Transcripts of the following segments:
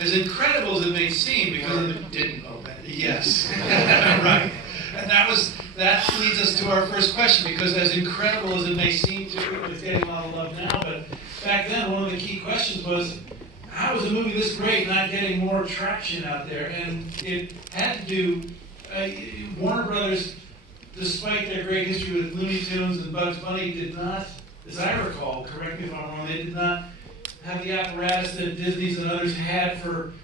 as incredible as it may seem, because it didn't open. Yes, right. And that leads us to our first question, because as incredible as it may seem to, it's getting a lot of love now, but back then one of the key questions was, how is a movie this great not getting more traction out there? And it had to do, Warner Brothers, despite their great history with Looney Tunes and Bugs Bunny, did not, as I recall, correct me if I'm wrong, they did not have the apparatus that Disney's and others had for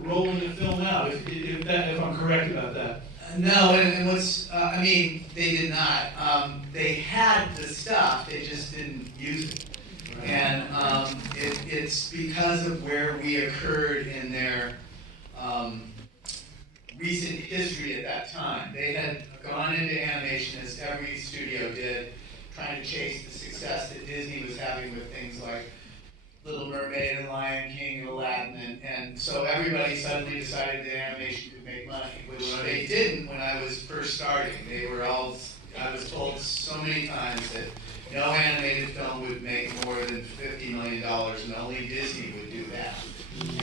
rolling the film out, if I'm correct about that. No, and what's, I mean, they did not. They had the stuff, they just didn't use it. Right. And it's because of where we occurred in their recent history at that time. They had gone into animation, as every studio did, trying to chase the success that Disney was having with things like Little Mermaid and Lion King and Aladdin, and so everybody suddenly decided that animation could make money, which they didn't when I was first starting. They were all, I was told so many times that no animated film would make more than $50 million, and only Disney would do that.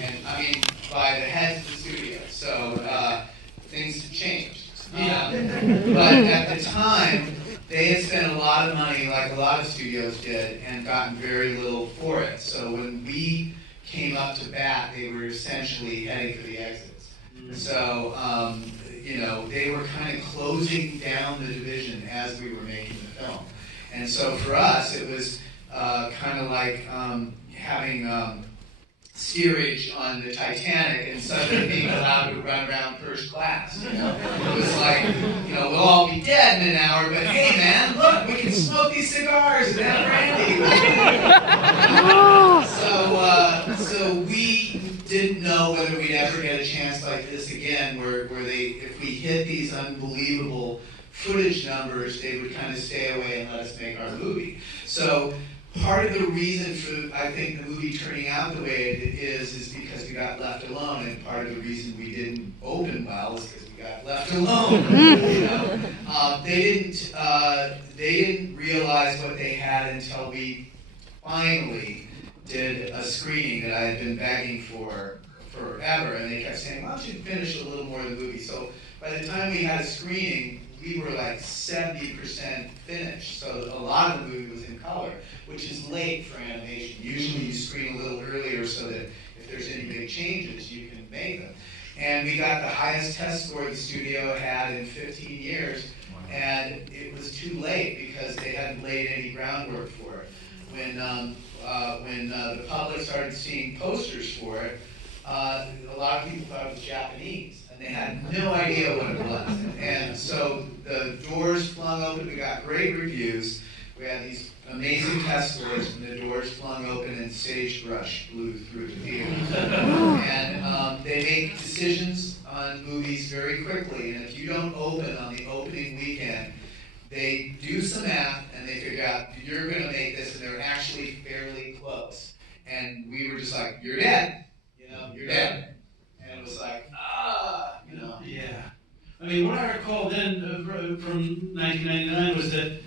And I mean, by the heads of the studio. So things have changed. But at the time, they had spent a lot of money, like a lot of studios did, and gotten very little for it. So when we came up to bat, they were essentially heading for the exits. So, you know, they were kind of closing down the division as we were making the film. And so for us, it was kind of like having steerage on the Titanic and suddenly being allowed to run around first class. You know? It was like, you know, we'll all be dead in an hour, but hey man, look, we can smoke these cigars and have brandy. So we didn't know whether we'd ever get a chance like this again, where if we hit these unbelievable footage numbers, they would kind of stay away and let us make our movie. So part of the reason for, I think, the movie turning out the way it is because we got left alone, and part of the reason we didn't open well is because we got left alone. You know? They didn't realize what they had until we finally did a screening that I had been begging for forever, and they kept saying, why don't you finish a little more of the movie? So by the time we had a screening, we were like 70% finished. So a lot of the movie was in color, which is late for animation. Usually you screen a little earlier so that if there's any big changes, you can make them. And we got the highest test score the studio had in 15 years, and it was too late because they hadn't laid any groundwork for it. When the public started seeing posters for it, a lot of people thought it was Japanese, and they had no idea what it was. And so the doors flung open. We got great reviews. We had these amazing test scores, and the doors flung open and sagebrush blew through the theater. And they make decisions on movies very quickly, and if you don't open on the opening weekend, they do some math and they figure out you're going to make this, and they're actually fairly close. And we were just like, you're dead. You know, you're dead. And it was like, you know. Yeah. I mean, what I recall then from 1999 was that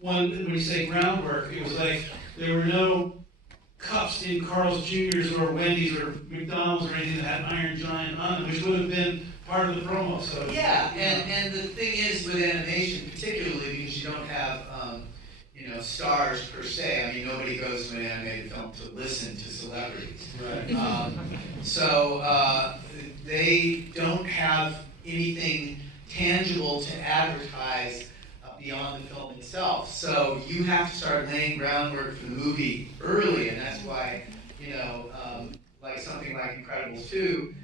when you say groundwork, it was like there were no cups in Carl's Jr.'s or Wendy's or McDonald's or anything that had Iron Giant on them, which would have been part of the promo. So yeah, and the thing is with animation, particularly because you don't have you know, stars per se. I mean, nobody goes to an animated film to listen to celebrities. Right. So they don't have anything tangible to advertise beyond the film itself. So you have to start laying groundwork for the movie early, and that's why, you know, like something like Incredibles 2,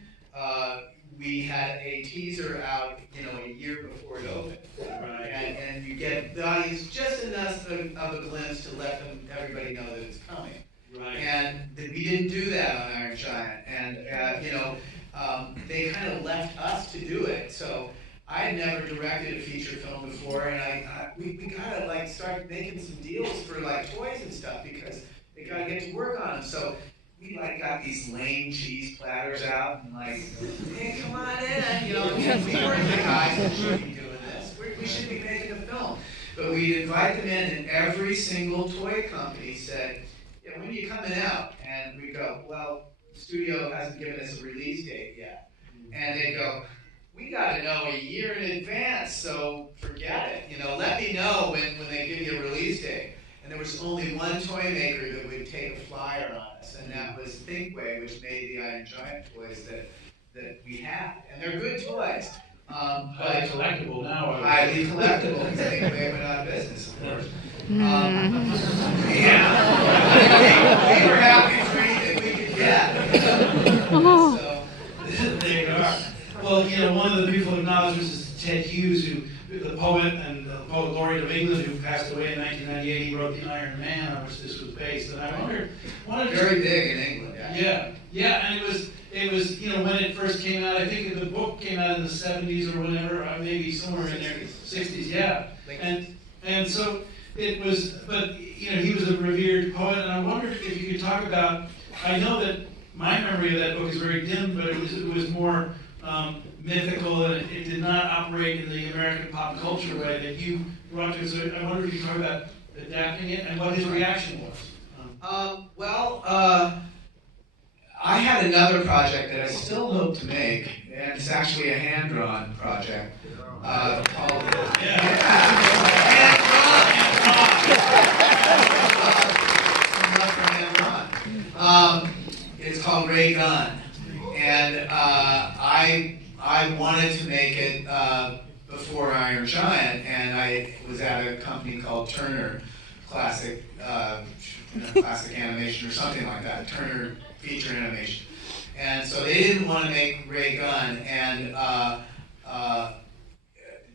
we had a teaser out, you know, a year before it opened. Right. And you get the audience just enough of a glimpse to let everybody know that it's coming. Right. And we didn't do that on Iron Giant. And, you know, they kind of left us to do it. So I had never directed a feature film before, and we gotta like start making some deals for like toys and stuff because they gotta get to work on them. So we like got these lame cheese platters out and like, hey, come on in, you know, we weren't the guys that should be doing this. We should be making a film. But we'd invite them in, and every single toy company said, yeah, when are you coming out? And we go, well, the studio hasn't given us a release date yet. And they go, we got to know a year in advance, so forget it. You know, let me know when they give you a release date. And there was only one toy maker that would take a flyer on us, and that was Thinkway, which made the Iron Giant toys that we had. And they're good toys. Highly collectible now. Highly collectible, because Thinkway went out of business, of course. Yeah. We were happy for anything we could get. So, there you are. Well, you know, one of the beautiful acknowledgments is Ted Hughes, who, the poet and the poet laureate of England, who passed away in 1998. He wrote The Iron Man, on which this was based. And I wondered, very big in England, actually. Yeah, and it was, you know, when it first came out, I think the book came out in the 70s or whenever, maybe somewhere in there, 60s, yeah. And so it was, but, you know, he was a revered poet, and I wondered if you could talk about, I know that my memory of that book is very dim, but it was more mythical, and it did not operate in the American pop culture way that you brought to it. So I wonder if you could talk about adapting it and what his reaction was. I had another project that I still hope to make, and it's actually a hand-drawn project called hand-drawn. It's called Ray Gun, and I wanted to make it before Iron Giant, and I was at a company called Turner Classic Animation or something like that, Turner Feature Animation. And so they didn't want to make Ray Gun, and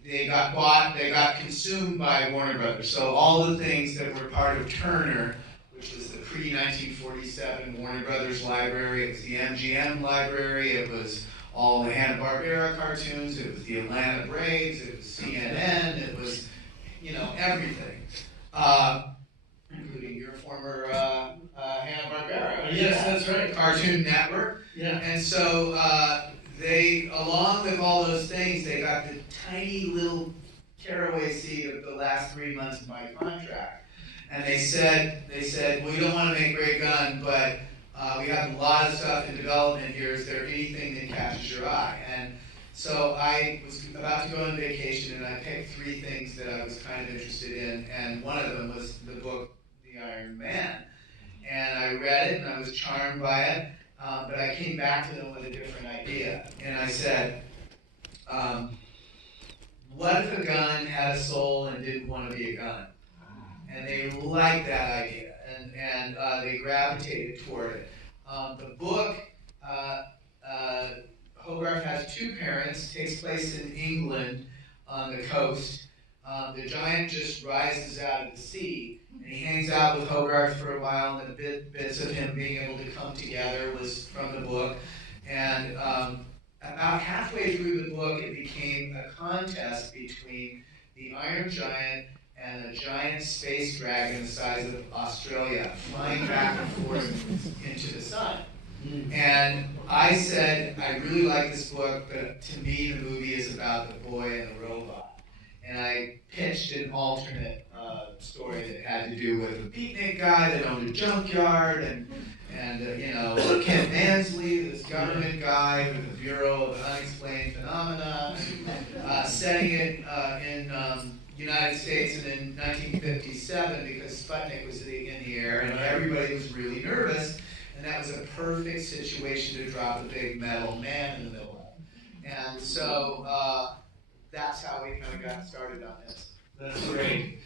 they got consumed by Warner Brothers. So all the things that were part of Turner, which was the pre-1947 Warner Brothers library, it was the MGM library, it was all the Hanna-Barbera cartoons, it was the Atlanta Braves, it was CNN, it was, you know, everything. Including your former Hanna-Barbera. Yes, that's right. Cartoon Network. Yeah. And so they, along with all those things, they got the tiny little caraway seed of the last 3 months of my contract. And they said, well, we don't want to make Ray Gun, but we have a lot of stuff in development here. Is there anything that catches your eye? And so I was about to go on vacation, and I picked 3 things that I was kind of interested in, and one of them was the book, The Iron Man. And I read it, and I was charmed by it, but I came back to them with a different idea. And I said, what if a gun had a soul and didn't want to be a gun? And they liked that idea, and they gravitated toward it. The book, Hogarth has 2 parents, takes place in England on the coast. The giant just rises out of the sea, and he hangs out with Hogarth for a while, and the bits of him being able to come together was from the book. And about halfway through the book, it became a contest between the Iron Giant and a giant space dragon the size of Australia, flying back and forth into the sun. And I said, I really like this book, but to me the movie is about the boy and the robot. And I pitched an alternate story that had to do with a beatnik guy that owned a junkyard, and you know, Ken Mansley, this government guy with the Bureau of Unexplained Phenomena, setting it in United States and in 1957 because Sputnik was in the air and everybody was really nervous, and that was a perfect situation to drop a big metal man in the middle of. And so that's how we kind of got started on this. That's great.